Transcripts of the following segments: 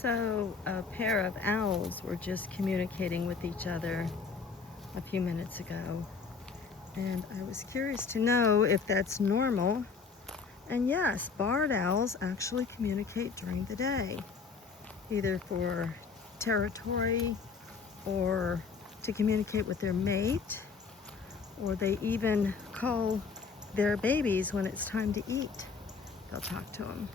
So a pair of owls were just communicating with each other a few minutes ago, and I was curious to know if that's normal. And yes, barred owls actually communicate during the day, either for territory or to communicate with their mate, or they even call their babies when it's time to eat. They'll talk to them.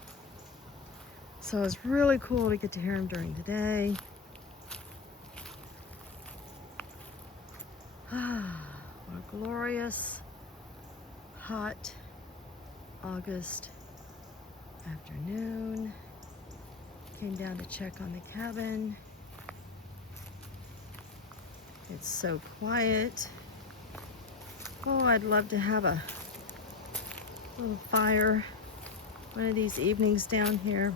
So it's really cool to get to hear them during the day. What a glorious, hot August afternoon. Came down to check on the cabin. It's so quiet. Oh, I'd love to have a little fire one of these evenings down here.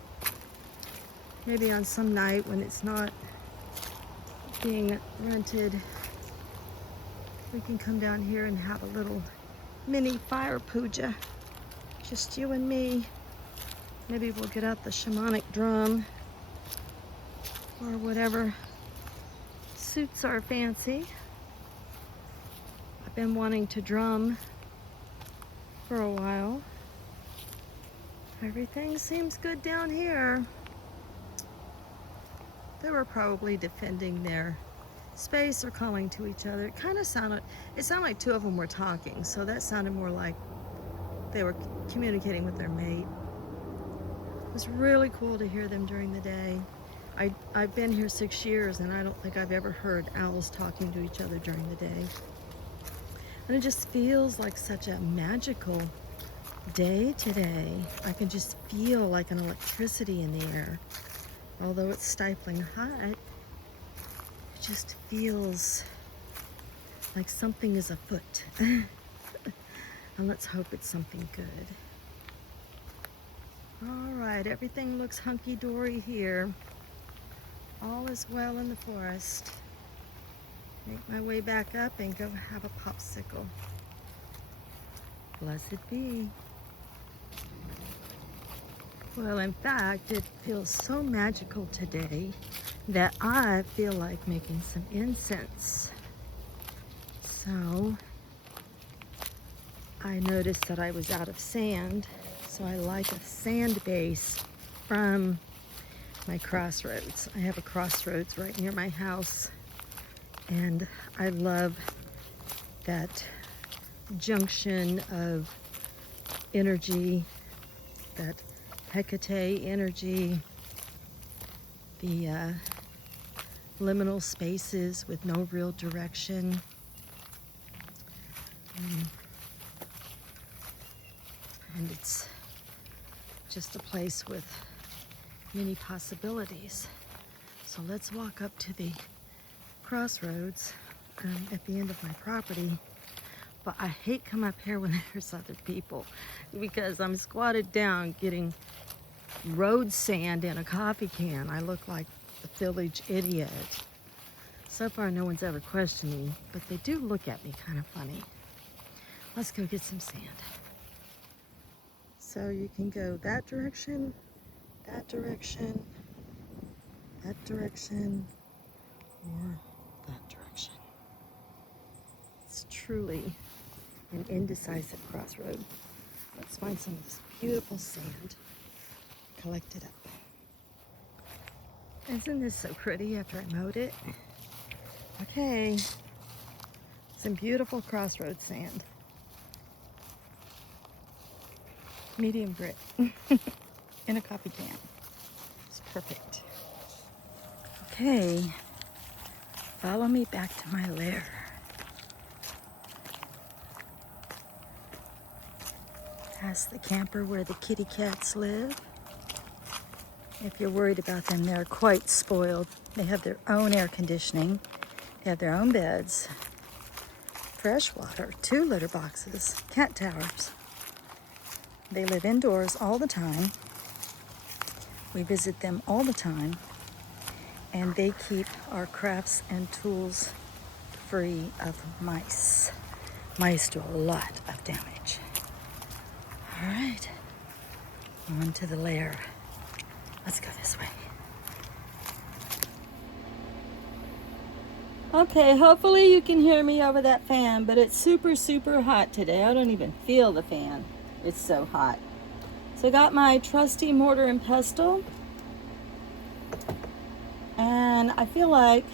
Maybe on some night when it's not being rented, we can come down here and have a little mini fire puja. Just you and me. Maybe we'll get out the shamanic drum or whatever suits our fancy. I've been wanting to drum for a while. Everything seems good down here. They were probably defending their space or calling to each other. It sounded like two of them were talking, so that sounded more like they were communicating with their mate. It was really cool to hear them during the day. I've been here 6 years and I don't think I've ever heard owls talking to each other during the day. And it just feels like such a magical day today. I can just feel like an electricity in the air. Although it's stifling hot, it just feels like something is afoot. And let's hope it's something good. All right, everything looks hunky-dory here. All is well in the forest. Make my way back up and go have a popsicle. Blessed be. Well, in fact, it feels so magical today that I feel like making some incense. So I noticed that I was out of sand, so I like a sand base from my crossroads. I have a crossroads right near my house, and I love that junction of energy, that Hecate energy, the liminal spaces with no real direction. And it's just a place with many possibilities. So let's walk up to the crossroads at the end of my property. But I hate come up here when there's other people because I'm squatted down getting road sand in a coffee can. I look like the village idiot. So far no one's ever questioned me, but they do look at me kind of funny. Let's go get some sand. So you can go that direction, that direction, that direction, or that direction. It's truly an indecisive crossroad. Let's find some of this beautiful sand, collect it up. Isn't this so pretty after I mowed it? Okay, some beautiful crossroad sand. Medium grit in a coffee can. It's perfect. Okay, follow me back to my lair. Past the camper where the kitty cats live. If you're worried about them, they're quite spoiled. They have their own air conditioning. They have their own beds, fresh water, 2 litter boxes, cat towers. They live indoors all the time. We visit them all the time. And they keep our crafts and tools free of mice. Mice do a lot of damage. All right, on to the lair. Let's go this way. Okay, hopefully you can hear me over that fan, but it's super, super hot today. I don't even feel the fan. It's so hot. So I got my trusty mortar and pestle, and I feel like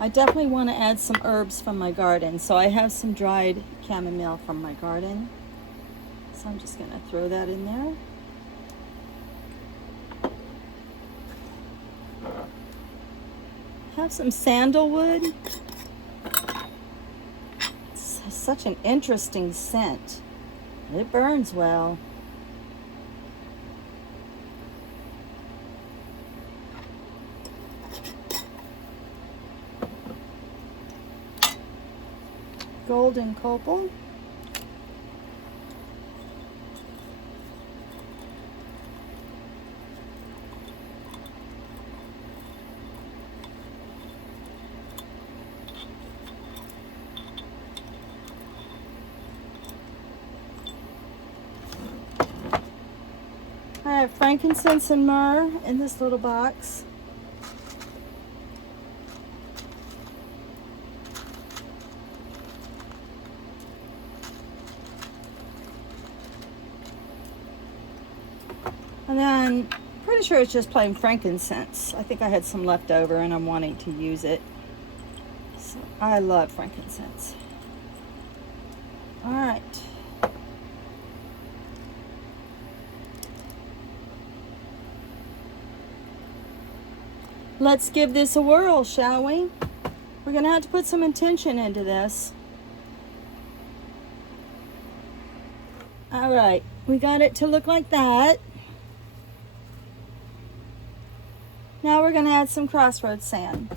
I definitely want to add some herbs from my garden. So I have some dried chamomile from my garden. So I'm just going to throw that in there. Have some sandalwood. It's such an interesting scent. It burns well. Golden copal. I have frankincense and myrrh in this little box. And then, pretty sure it's just plain frankincense. I think I had some left over and I'm wanting to use it. So I love frankincense. All right. Let's give this a whirl, shall we? We're gonna have to put some intention into this. All right, we got it to look like that. Now we're gonna add some crossroads sand.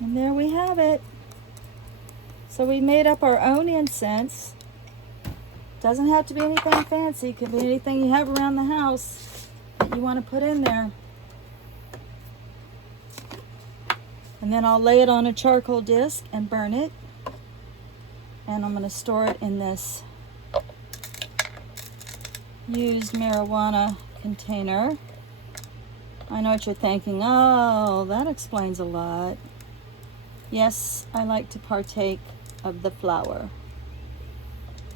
And there we have it. So we made up our own incense. Doesn't have to be anything fancy. It could be anything you have around the house that you want to put in there. And then I'll lay it on a charcoal disc and burn it. And I'm going to store it in this used marijuana container. I know what you're thinking. Oh, that explains a lot. Yes, I like to partake of the flower.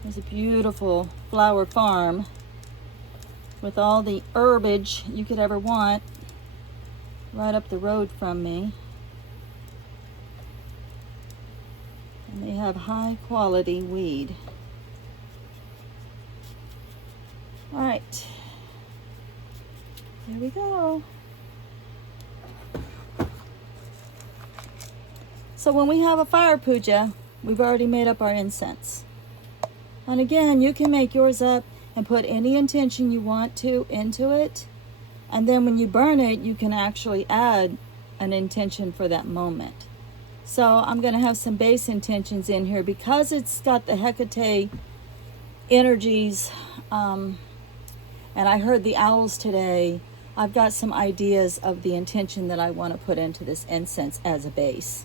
There's a beautiful flower farm with all the herbage you could ever want right up the road from me. And they have high quality weed. All right, there we go. So when we have a fire puja, we've already made up our incense. And again, you can make yours up and put any intention you want to into it. And then when you burn it, you can actually add an intention for that moment. So I'm going to have some base intentions in here because it's got the Hecate energies. And I heard the owls today. I've got some ideas of the intention that I want to put into this incense as a base.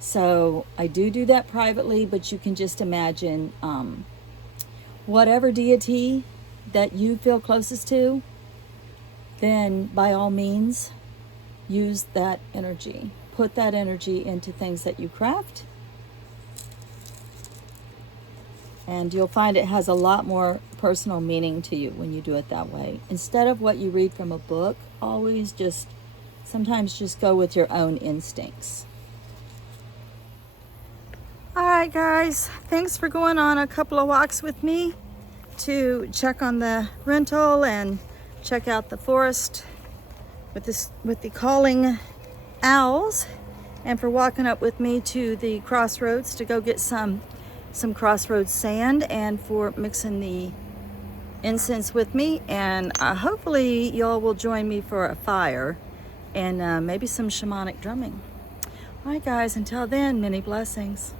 So I do that privately, but you can just imagine whatever deity that you feel closest to, then by all means, use that energy. Put that energy into things that you craft. And you'll find it has a lot more personal meaning to you when you do it that way. Instead of what you read from a book, always sometimes just go with your own instincts. All right, guys, thanks for going on a couple of walks with me to check on the rental and check out the forest with the calling owls, and for walking up with me to the crossroads to go get some crossroads sand, and for mixing the incense with me. And hopefully y'all will join me for a fire and maybe some shamanic drumming. All right, guys, until then, many blessings.